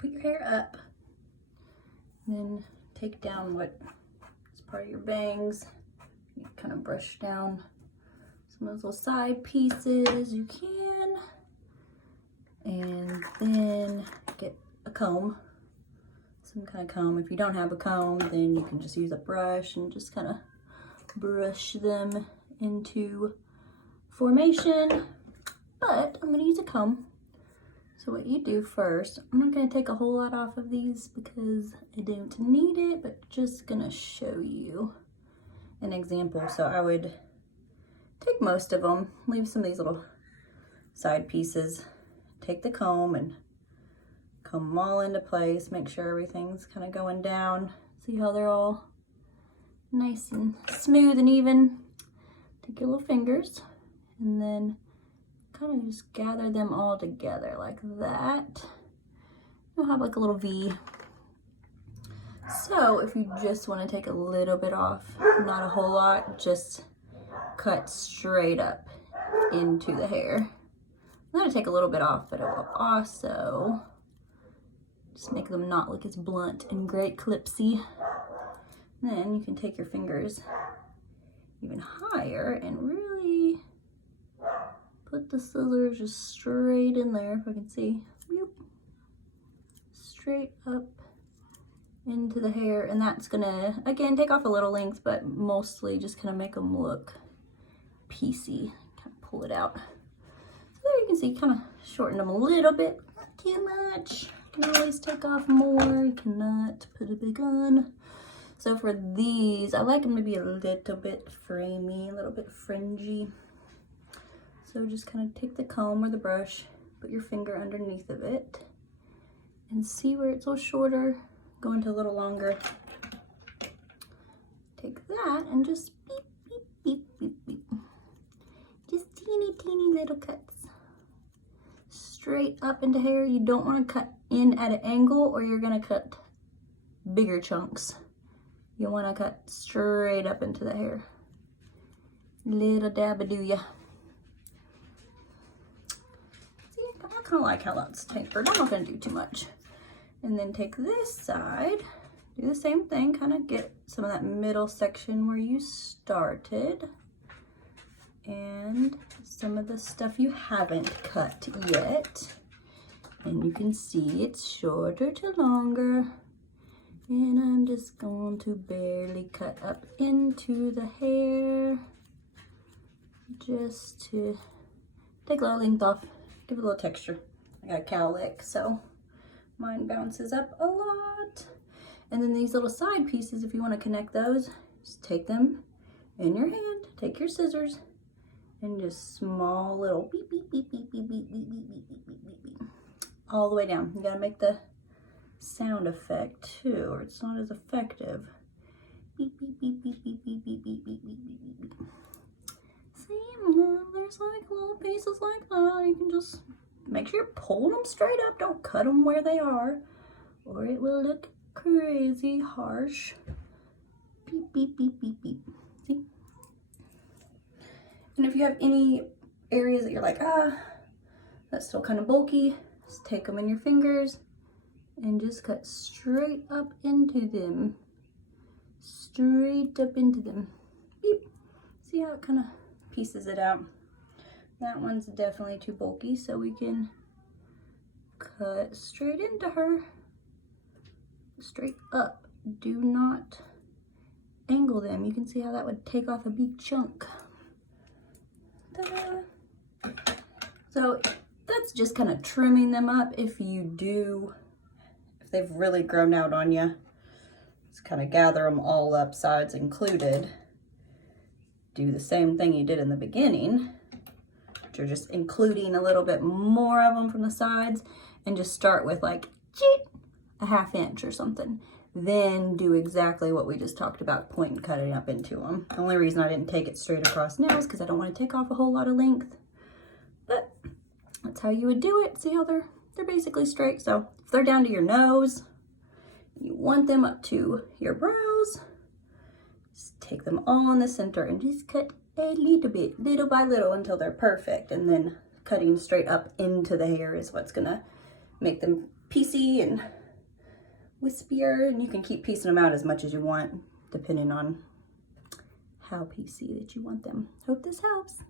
put your hair up, and then take down what is part of your bangs. You kind of brush down some of those little side pieces you can, and then get a comb, some kind of comb. If you don't have a comb, then you can just use a brush and just kind of brush them into formation, but I'm going to use a comb. So what you do first, I'm not going to take a whole lot off of these because I don't need it, but just going to show you an example. So I would take most of them, leave some of these little side pieces, take the comb and comb them all into place, make sure everything's kind of going down. See how they're all nice and smooth and even. Take your little fingers and then kind of just gather them all together like that. You'll have like a little V. So if you just want to take a little bit off, not a whole lot, just cut straight up into the hair. I'm going to take a little bit off, but it will also just make them not look as blunt and great clipsy. Then you can take your fingers even higher and really put the scissors just straight in there, if I can see. Boop. Straight up into the hair, and that's gonna, again, take off a little length, but mostly just kind of make them look piecey. Kind of pull it out. So there you can see, kind of shorten them a little bit. Not too much. You can always take off more. You cannot put a big on. So for these, I like them to be a little bit framey, a little bit fringy. So just kind of take the comb or the brush, put your finger underneath of it, and see where it's a little shorter, go into a little longer. Take that and just beep, beep, beep, beep, beep. Just teeny, teeny little cuts. Straight up into hair. You don't want to cut in at an angle or you're going to cut bigger chunks. You want to cut straight up into the hair. Little dab-a-doo-ya. See, I kind of like how that's tapered. I'm not going to do too much. And then take this side, do the same thing, kind of get some of that middle section where you started. And some of the stuff you haven't cut yet. And you can see it's shorter to longer. And I'm just going to barely cut up into the hair just to take a little length off, give it a little texture. I got a cowlick, so mine bounces up a lot. And then these little side pieces, if you want to connect those, just take them in your hand, take your scissors, and just small little beep, beep, beep, beep, beep, beep, beep, beep, beep, beep, beep, beep, all the way down. You got to make the sound effect too, or it's not as effective. Beep, beep, beep, beep, beep, beep, beep, beep, beep, beep, beep, beep. See, there's like little pieces like that. You can just make sure you're pulling them straight up. Don't cut them where they are, or it will look crazy harsh. Beep, beep, beep, beep, beep. See? And if you have any areas that you're like, that's still kind of bulky, just take them in your fingers and just cut straight up into them. Straight up into them. Beep. See how it kind of pieces it out? That one's definitely too bulky, so we can cut straight into her. Straight up. Do not angle them. You can see how that would take off a big chunk. Ta-da. So that's just kind of trimming them up. If they've really grown out on you, just kind of gather them all up, sides included. Do the same thing you did in the beginning. You're just including a little bit more of them from the sides, and just start with like a ½ inch or something. Then do exactly what we just talked about, point and cutting up into them. The only reason I didn't take it straight across now is because I don't want to take off a whole lot of length. But that's how you would do it. See how they're basically straight. So if they're down to your nose, you want them up to your brows, just take them all in the center and just cut a little bit, little by little, until they're perfect. And then cutting straight up into the hair is what's gonna make them piecey and wispier, and you can keep piecing them out as much as you want, depending on how piecey that you want them. Hope this helps.